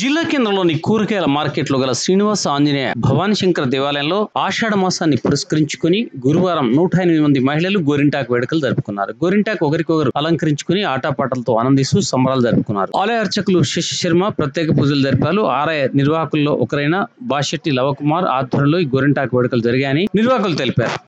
జిల్లా కేంద్రంలోని కూరగాయల మార్కెట్లో గల శ్రీనివాస ఆంజనేయ భవానీ శంకర దేవాలయంలో ఆషాఢ మాసాన్ని పురస్కరించుకుని గురువారం 108 మంది మహిళలు గోరింటాకు వేడుకలు జరుపుకున్నారు. గోరింటాకు ఒకరికొకరు అలంకరించుకుని ఆటపాటలతో ఆనందిస్తూ సంబరాలు జరుపుకున్నారు. ఆలయ అర్చకులు శశి శర్మ ప్రత్యేక పూజలు జరిపారు. ఆలయ నిర్వాహకుల్లో ఒకరైన బాషెట్టి లవకుమార్ ఆధ్వర్యంలో ఈ గోరింటాకు వేడుకలు జరిగాయని నిర్వాహకులు తెలిపారు.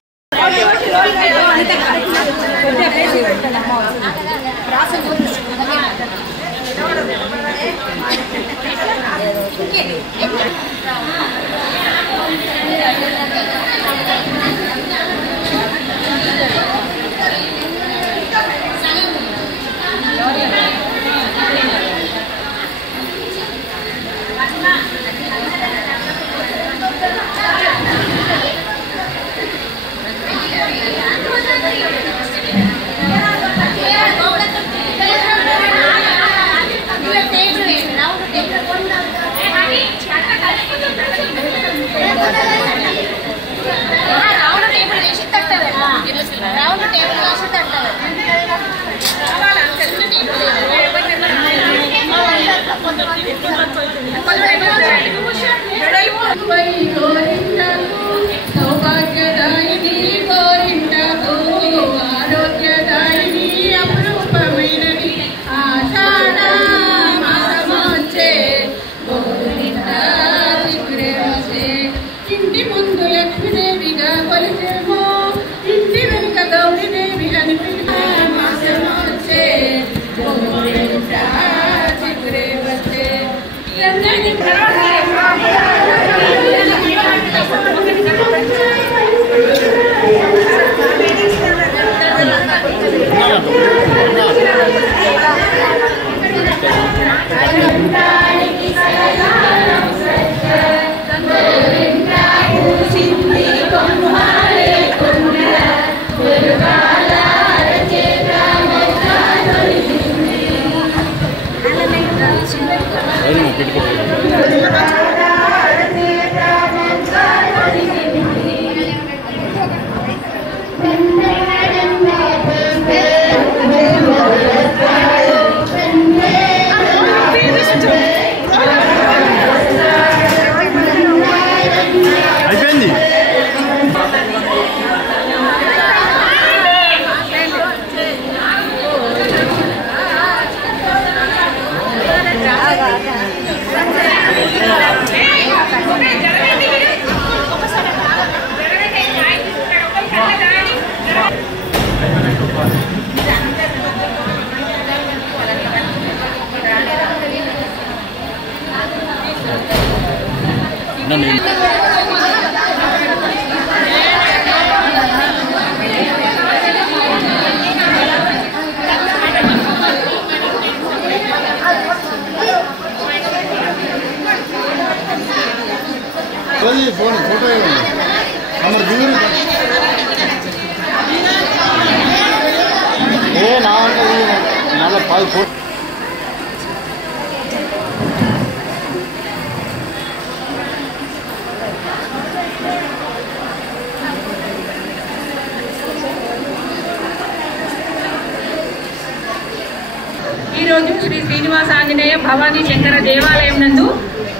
ఈరోజు శ్రీ శ్రీనివాస ఆంజనేయ భవానీ శంకర దేవాలయం నందు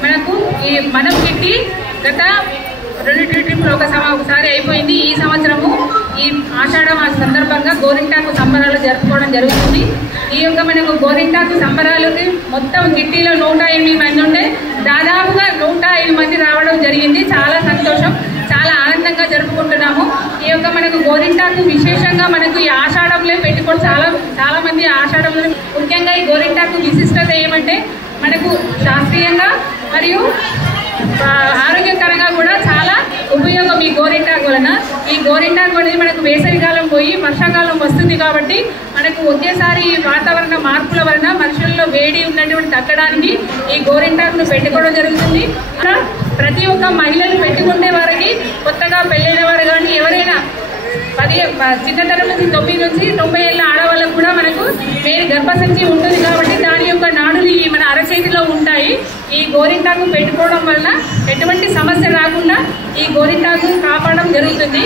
మనకు ఈ మనం కిట్టి గత 2 ట్రిప్పులు ఒకసారి అయిపోయింది. ఈ సంవత్సరము ఈ ఆషాఢ మాస సందర్భంగా గోరింటాకు సంబరాలు జరుపుకోవడం జరుగుతుంది. ఈ యొక్క మనకు గోరింటాకు సంబరాలకి మొత్తం కిట్టీలో 108 మంది ఉండే దాదాపుగా 105 మంది రావడం జరిగింది. చాలా సంతోషం, చాలా ఆనందంగా జరుపుకుంటున్నాము. ఈ యొక్క మనకు గోరింటాకు విశేషంగా మనకు ఈ ఆషాఢంలో పెట్టుకోవడం చాలా మంది ఆషాఢంలో ముఖ్యంగా ఈ గోరింటాకు విశిష్టత ఏమంటే మనకు శాస్త్రీయంగా మరియు ఆరోగ్యకరంగా కూడా చాలా ఉపయోగం ఈ గోరింటాకు వలన. ఈ గోరింటాకు అనేది మనకు వేసవికాలం పోయి వర్షాకాలం వస్తుంది కాబట్టి మనకు ఒకేసారి ఈ వాతావరణ మార్పుల వలన మనుషుల్లో వేడి ఉన్నటువంటి తగ్గడానికి ఈ గోరింటాకును పెట్టుకోవడం జరుగుతుంది. ప్రతి ఒక్క మహిళలు పెట్టుకునే వారికి కొత్తగా పెళ్ళైన వారు కానీ ఎవరైనా చిన్నతనం నుంచి 9 నుంచి 90 ఏళ్ళ ఆడవాళ్ళకు కూడా మనకు వేరే గర్భసంచి ఉంటుంది కాబట్టి దాని యొక్క నాడులు ఈ మన అరచేతిలో ఉంటాయి. ఈ గోరింటాకు పెట్టుకోవడం వలన ఎటువంటి సమస్య రాకుండా ఈ గోరింటాకు కాపాడడం జరుగుతుంది.